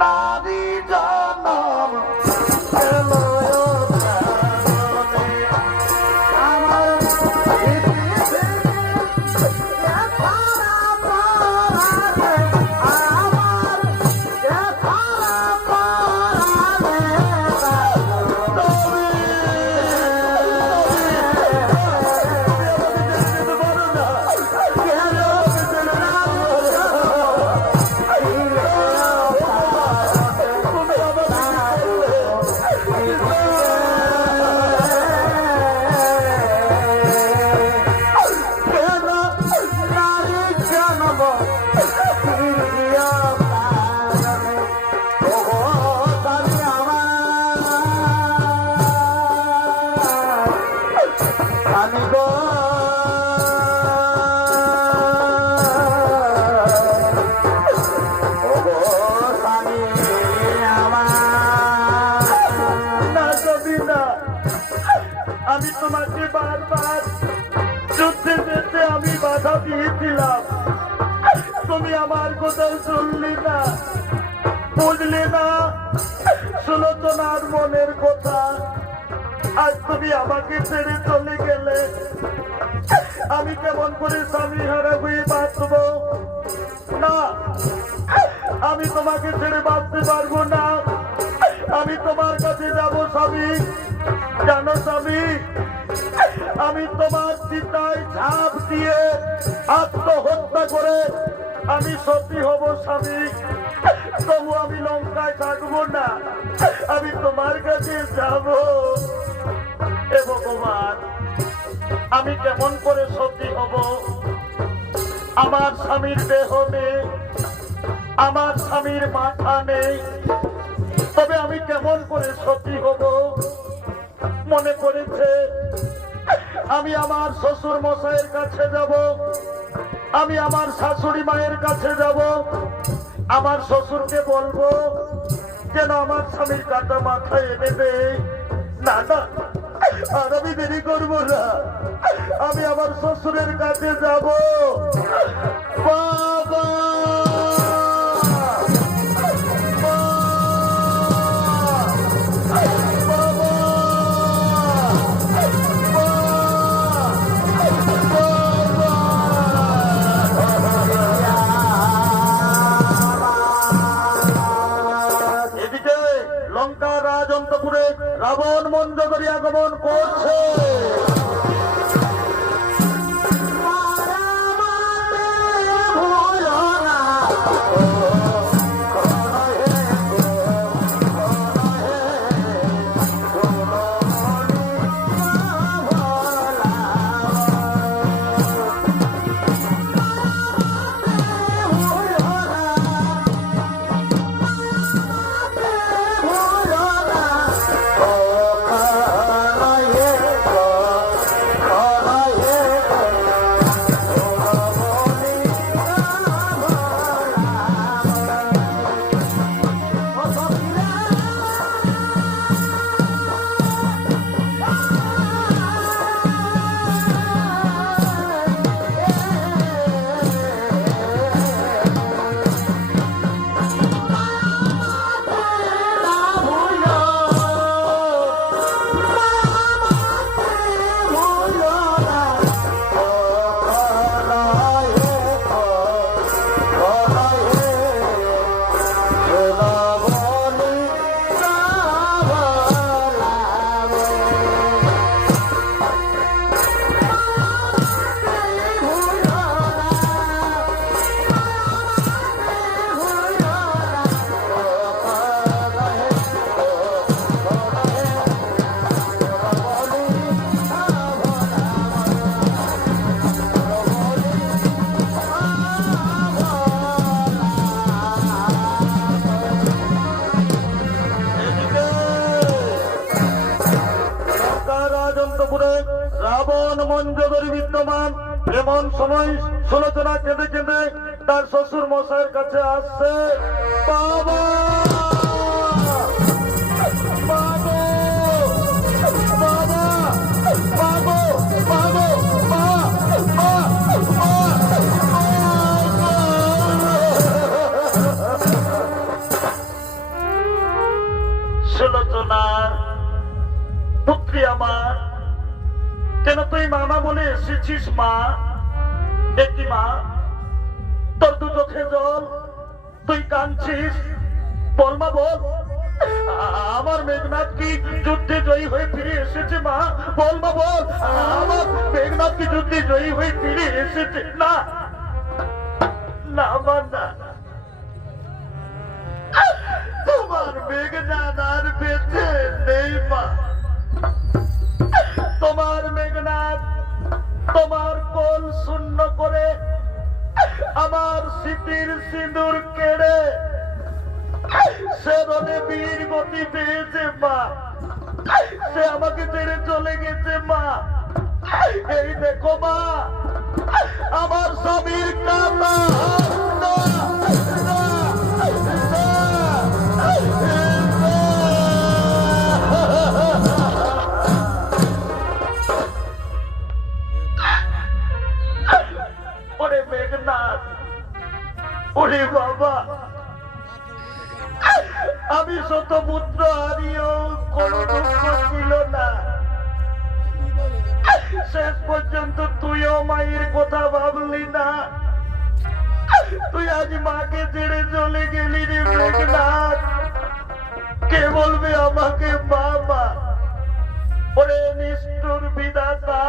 নারী জনম গেল আমার তুমি ছিলাম, তুমি আমার কথা শুনলি না, বুঝলি না সুলোচনার মনের কথা। আজ তুমি আমাকে ছেড়ে চলে গেলে আমি কেমন করে স্বামী হারা হয়ে বাঁচব? না, আমি তোমাকে ছেড়ে বাঁচতে পারবো না। আমি তোমার কাছে যাব স্বামী। জানো স্বামী, আমি তোমার চিতায় ঝাঁপ দিয়ে আত্মহত্যা করে আমি সতী হব স্বামী। তবু আমি লঙ্কায় থাকবো না, আমি তোমার কাছে যাব। হে ভগবান, আমি কেমন করে সতী হব? আমার স্বামীর দেহ নেই, আমার স্বামীর মাথা নেই, তবে আমি কেমন করে সতী হব? মনে পড়েছে আমি আমার শ্বশুর মশাইয়ের কাছে যাব, আমি আমার শাশুড়ি মায়ের কাছে যাব, আমার শ্বশুরকে বলবো যেন আমার স্বামীর কাটা মাথায় এনে দেয়। না না, আর আমি দেরি করবো না, আমি আমার শ্বশুরের কাছে যাব। বাবা, রাবণ মন্দ করে আগমন করছে। রাবণ মঞ্জরি বিদ্যমান। এমন সময় সুলোচনা কেঁদে কেঁদে তার শ্বশুর মশাইয়ের কাছে আসছে। বাবা, বাবা, বাবা, বাবা, বাবা, মা, মা, মা, সুলোচনা পুত্রী আমার, কেন তুই মামা বলে এসেছিস? মা, দেখি মা, তোর দু চোখে জল, তুই কাঁদছিস, বল মা বল, আমার মেঘনাথ কি যুদ্ধে জয়ী হয়ে ফিরে এসেছে? মা বল মা বল, আমার মেঘনাথ কি যুদ্ধে জয়ী হয়ে ফিরে এসেছে? না না মা, না, তোমার মেঘনাথ আর বেঁচে নেই মা। তোমার মেঘনাথ তোমার কোল শূন্য করে আমার স্মৃতির সিঁদুর কেড়ে সে রণে বীর গতি পেয়েছে মা। সে আমাকে ছেড়ে চলে গেছে মা। এই দেখো মা, আমার স্বামীর কান্না। ওরে ওরে বাবা, আমি শত পুত্র হারিয়েও কোন দুঃখ ছিল না। শেষ পর্যন্ত তুইও মায়ের কথা ভাবলি না। তুই আজ মাকে ছেড়ে চলে গেলি রে মেঘনাথ। কে বলবে আমাকে বাবা? ওরে নিষ্ঠুর বিধাতা,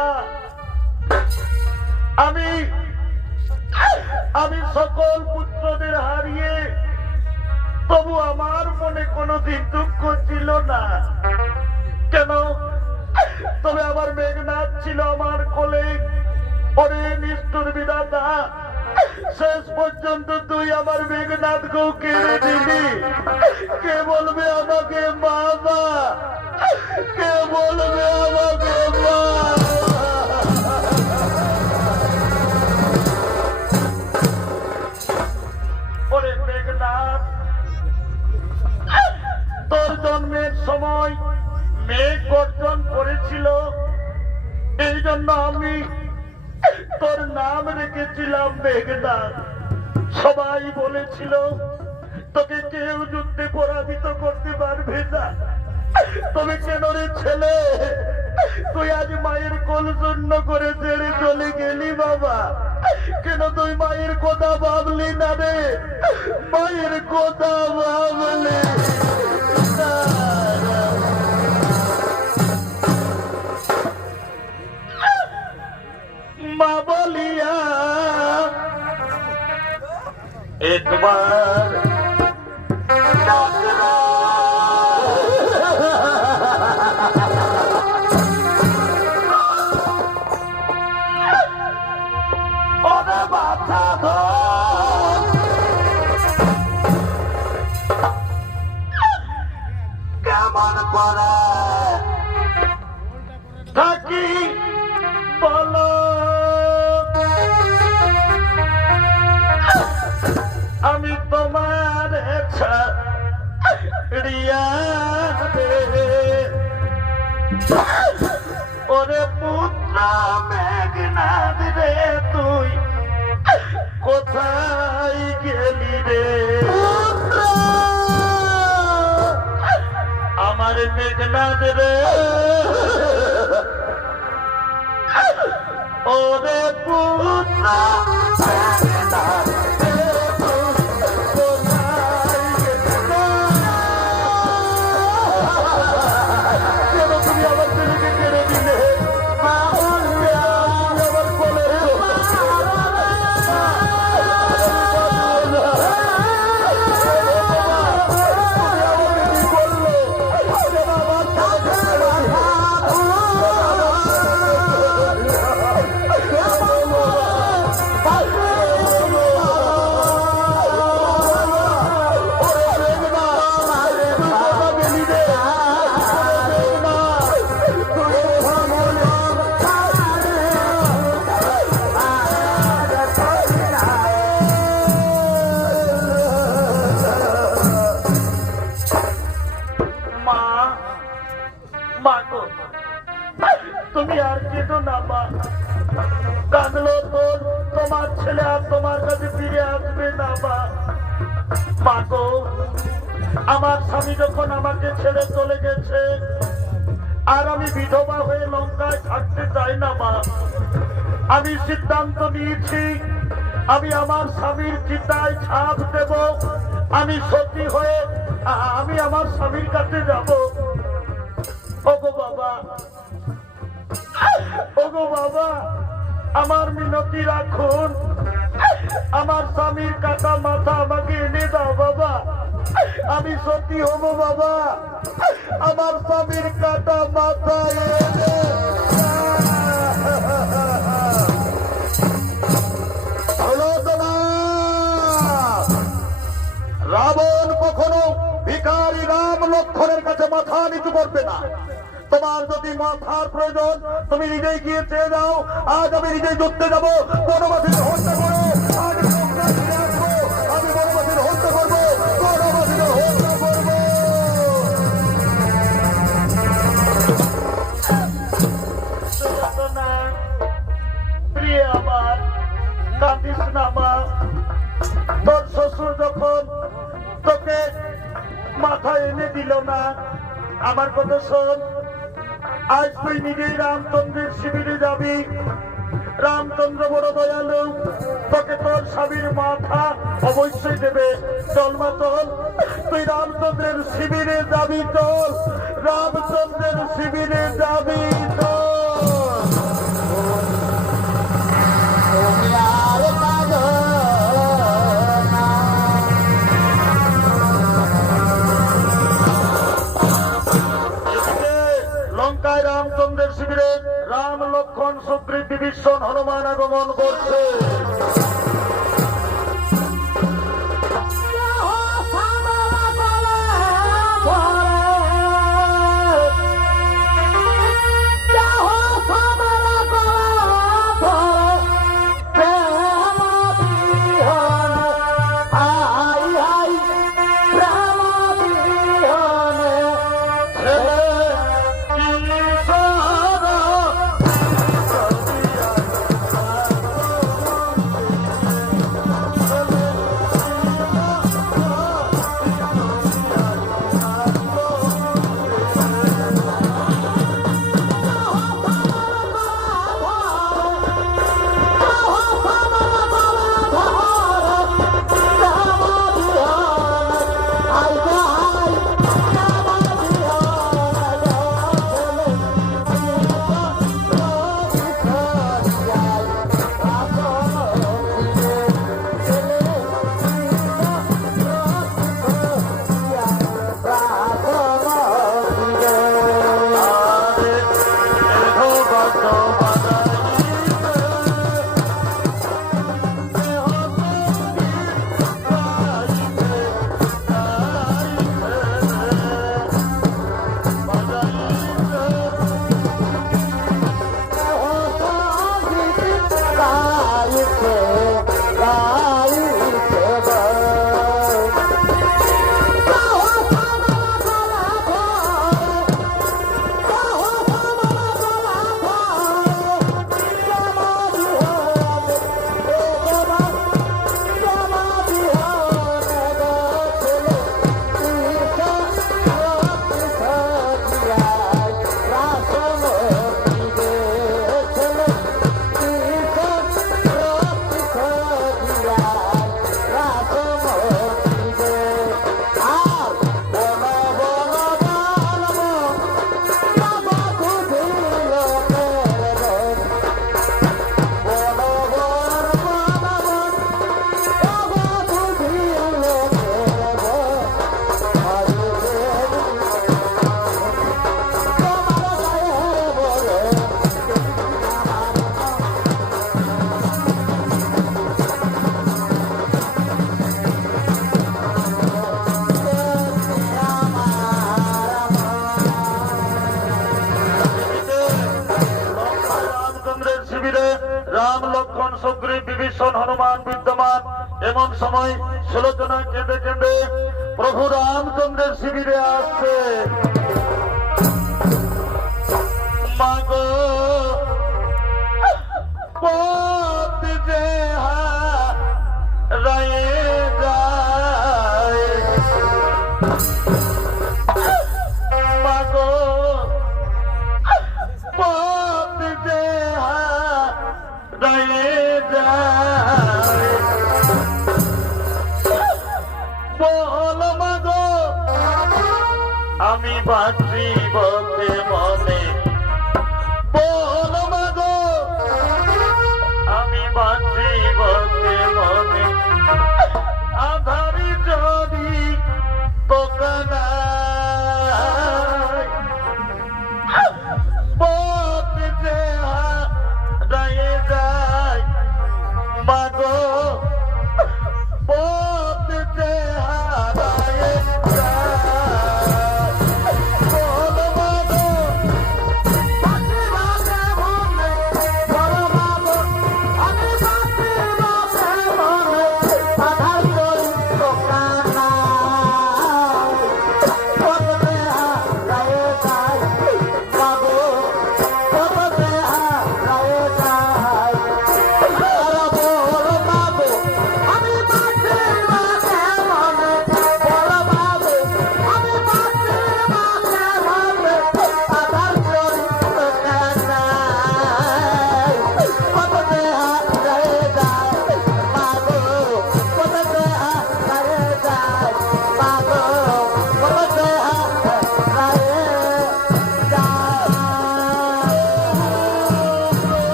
আমি সকল পুত্রদের হারিয়ে তবু আমার মনে কোনোদিন দুঃখ ছিল না। কেন? তবে আমার মেঘনাথ ছিল আমার কোলে। ওরে নিষ্ঠুর বিধাতা, শেষ পর্যন্ত তুই আমার মেঘনাথকেও কেড়ে দিলি। কে বলবে আমাকে বাবা? কে বলবে আমাকে মা? ওরে মেঘনাথ, তোর জন্মের সময় মেঘ গর্জন করেছিল, এই জন্য আমি তোর নাম রেখেছিলাম মেঘনাথ। সবাই বলেছিল তোকে কেউ যুদ্ধে পরাজিত করতে পারবে না। তবে কেন রে ছেলে, তুই আজ মায়ের কোল শূন্য করে ছেড়ে চলে গেলি বাবা? কেন তুই মায়ের কথা ভাবলি না রে? মায়ের কথা ভাবলি না? মা বলিয়া একবার ডাকরা। ওরে বাছা ধর, কেমন করে থাকি বলো? আমি তোমার ছাড়িয়া রে, ওরে পুত্র মেঘনাদ রে, তুই কোথায় গেলি রে? আমার মেঘনাদ রে, ওরে পুত্র মেঘনাদ রে, তুমি আমার ছেলেকে কেড়ে দিলে। আমার কোলে তুমি আর কেঁদো না মা। কাঁদলো তো তোমার ছেলে আর তোমার কাছে ফিরে আসবে না মা। মা গো, আমার স্বামী যখন আমাকে ছেড়ে চলে গেছে, আর আমি বিধবা হয়ে লঙ্কায় থাকতে চাই না মা। আমি সিদ্ধান্ত নিয়েছি, আমি আমার স্বামীর চিতায় ছাপ দেব। আমি সতী হয়ে আমি আমার স্বামীর কাছে যাব। ওগো বাবা, ওগো বাবা, আমার মিনতি রাখুন। আমার স্বামীর কাটা মাথা আমাকে এনে দাও বাবা। আমি সত্যি হব বাবা। আমার স্বামীর কাটা মাথা এনে রাবণ কখনো ভিখারি রাম লক্ষ্মণের কাছে মাথা নিচু করবে না। তোমার যদি মাথার প্রয়োজন, তুমি নিজেই গিয়ে চেয়ে দাও। আজ আমি নিজেই যুদ্ধে যাবো, বনবাসীর হত্যা করো। আমি বনবাসীর হত্যা করবো, বনবাসীর হত্যা করবো। প্রিয় আমার, কাঁদিস না মা। তোর শ্বশুর দিল না। আমার কথা শোন, আজ তুই নিজেই রামচন্দ্রের শিবিরে যাবি। রামচন্দ্র বড় দয়ালু, তোকে তোর স্বামীর মাথা অবশ্যই দেবে। চল মা চল, তুই রামচন্দ্রের শিবিরে যাবি। চল রামচন্দ্রের শিবিরে যাবি। চল লঙ্কায় রামচন্দ্রের শিবিরে রাম লক্ষ্মণ সুগ্রীব বিভীষণ হনুমান আগমন করছে। রাম লক্ষ্মণ সুগ্রীব বিভীষণ হনুমান বিদ্যমান। এমন সময় সুলোচনা কেঁদে কেঁদে প্রভু রামচন্দ্রের শিবিরে আসছে। মাগো পথ যে হারায়ে যায়, মাগো পথ যে হারায়ে যায়, বল মাগো আমি বাঁচিব কে মনে, বল মাগো আমি বাঁচিব কে মনে, আধারি যদি তোকানাই, পথ যে হারায়ে যায়, মাগো পথ যে হারায়ে যায়, বল মাগো বাঁচিব কে মনে, বল মাগো আমি বাঁচিব কে মনে, আধার যদি তোকানাই,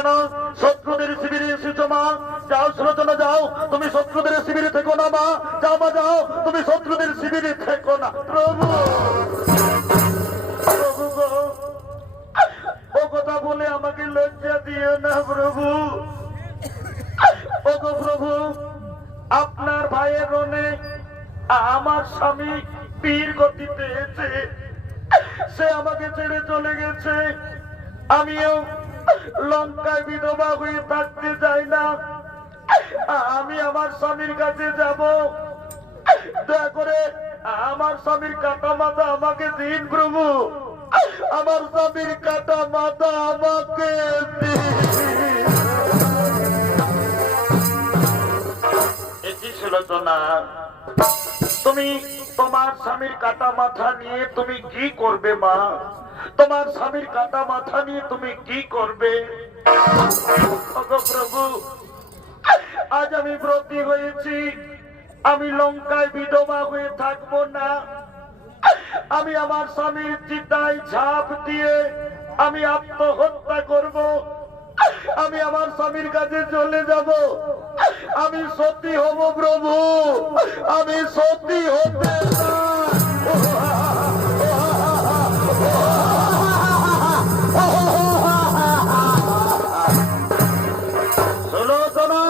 কেন শত্রুদের শিবিরে এসেছো মা? যাও সুলোচনা যাও, তুমি শত্রুদের শিবিরে থেকো না মা। যাও মা যাও, তুমি শত্রুদের শিবিরে থেকো না। প্রভু প্রভু গো, ও কথা বলে আমাকে লজ্জা দিও না প্রভু। ও গো প্রভু, আপনার ভাইয়ের রণে আমার স্বামী বীর গতিতে এসে সে আমাকে ছেড়ে চলে গেছে। আমিও লঙ্কায় বিধবা হয়ে থাকতে চাই না। আমি আমার স্বামীর কাছে যাব। দয়া করে আমার স্বামীর কাটা মাথা আমাকে দিন প্রভু। আমার স্বামীর কাটা মাথা আমাকে দিন। এটি সুলোচনা, তুমি তোমার স্বামীর কাটা মাথা নিয়ে তুমি কি করবে মা? তোমার স্বামীর কাটা মাথা নিয়ে তুমি কি করবে? ওগো প্রভু, আজ আমি ব্রতী হয়েছি, আমি লঙ্কায় বিধবা হয়ে থাকবো না। আমি আমার স্বামীর চিতায় ঝাঁপ দিয়ে আমি আত্মহত্যা করব। আমি আমার স্বামীর কাছে চলে যাব। আমি সতী হব প্রভু, আমি সতী হতে সুলোচনা,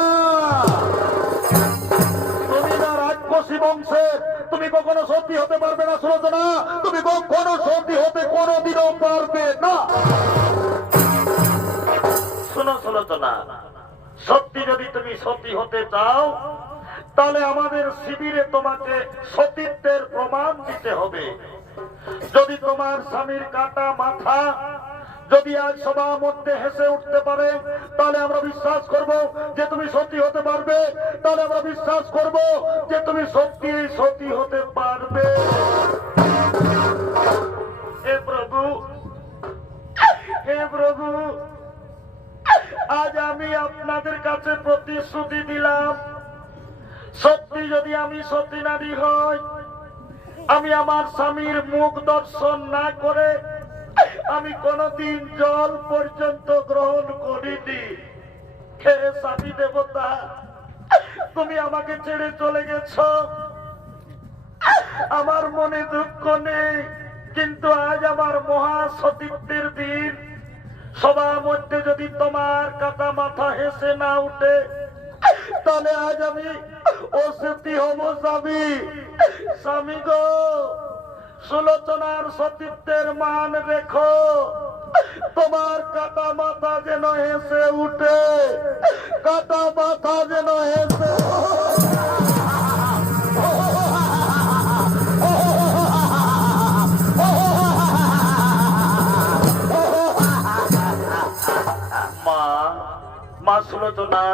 তুমি না রাক্ষসী বংশের, তুমি কখনো সতী হতে পারবে না সুলোচনা। তুমি কখনো সতী হতে কোনোদিনও পারবে না। শোনো সুলোচনা, সত্যি যদি তুমি সতী হতে চাও তাহলে আমাদের শিবিরে তোমাকে সতীত্বের প্রমাণ দিতে হবে। যদি তোমার স্বামীর কাটা মাথা যদি আজ সবার মধ্যে হেসে উঠতে পারে তাহলে আমরা বিশ্বাস করব যে তুমি সতী হতে পারবে। তাহলে আমরা বিশ্বাস করব যে তুমি সত্যি সতী হতে পারবে। হে প্রভু, হে প্রভু, আজ আমি আপনাদের কাছে প্রতিশ্রুতি দিলাম, সত্যি যদি আমি সতী নারী হই, আমি আমার স্বামীর মুখ দর্শন না করে আমি কোনদিন জল পর্যন্ত গ্রহণ করিনি। হে স্বামী দেবতা, তুমি আমাকে ছেড়ে চলে গেছ, আমার মনে দুঃখ নেই, কিন্তু আজ আমার মহা সতীত্বের দিন। সবার মধ্যে যদি তোমার কাটা মাথা হেসে না উঠে তাহলে আজ আমি অসতী হব স্বামী। স্বামী গো, সুলোচনার সতীত্বের মান রেখো। তোমার কাটা মাথা যেন হেসে উঠে, কাটা মাথা যেন হেসে মা। মা সুলোচনা,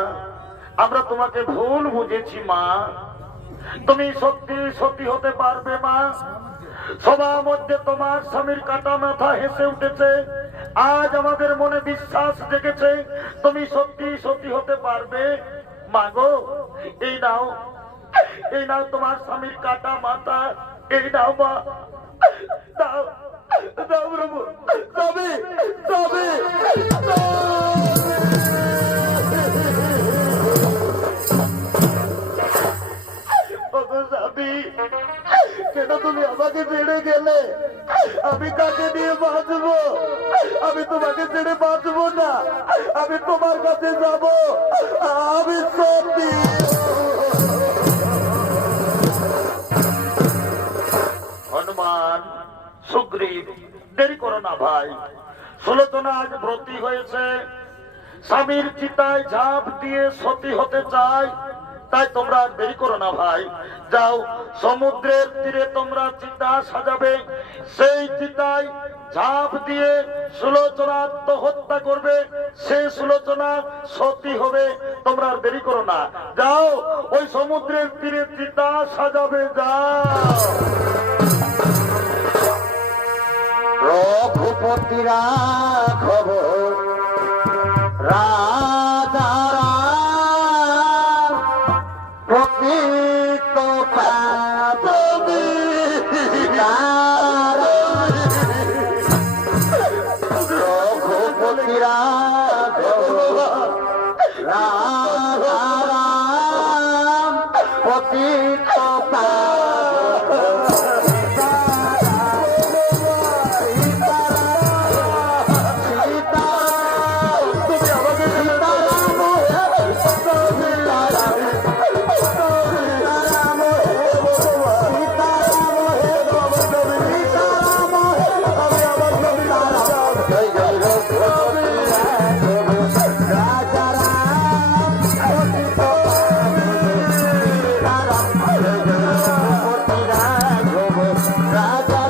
আমরা তোমাকে ভুল বুঝেছি মা। তুমি সত্যি সত্যি হতে পারবে মা। সবার মধ্যে তোমার স্বামীর কাটা মাথা হেসে উঠেছে, আজ আমাদের মনে বিশ্বাস জেগেছে তুমি সত্যি সত্যি হতে পারবে। মা গো, এই নাও, এই নাও তোমার স্বামীর কাটা মাথা, এই নাও মা, দাও দাও প্রভু। তবে তবে কেন তুমি আমাকে ছেড়ে গেলে? আমি কাকে নিয়ে বাঁচবো? আমি তোমাকে ছেড়ে বাঁচবো না, আমি তোমার কাছে যাব। আমি সত্যি হনুমান, সুগ্রীব, দেরি করো না ভাই। সুলোচনা আজ ব্রতী হয়েছে, স্বামীর চিতায় ঝাঁপ দিয়ে সতী হতে চায়, তাই তোমরা দেরি করো না ভাই। যাও, সমুদ্রের তীরে তোমরা চিতা সাজাবে, সেই চিতায় ঝাঁপ দিয়ে সুলোচনা আত্মহত্যা করবে, সেই সুলোচনা সতী হবে। তোমরা দেরি করো না, যাও ওই সমুদ্রের তীরে চিতা সাজাবে। যাও। রঘুপতি রাঘব রাজা রাম প্রকৃত পাদবী রঘুপতি রাঘব জয় জয় রঘুপতি রাঘব রাজা রাম পতিত পাবন সীতারাম জয় জয় রঘুপতি রাঘব রাজা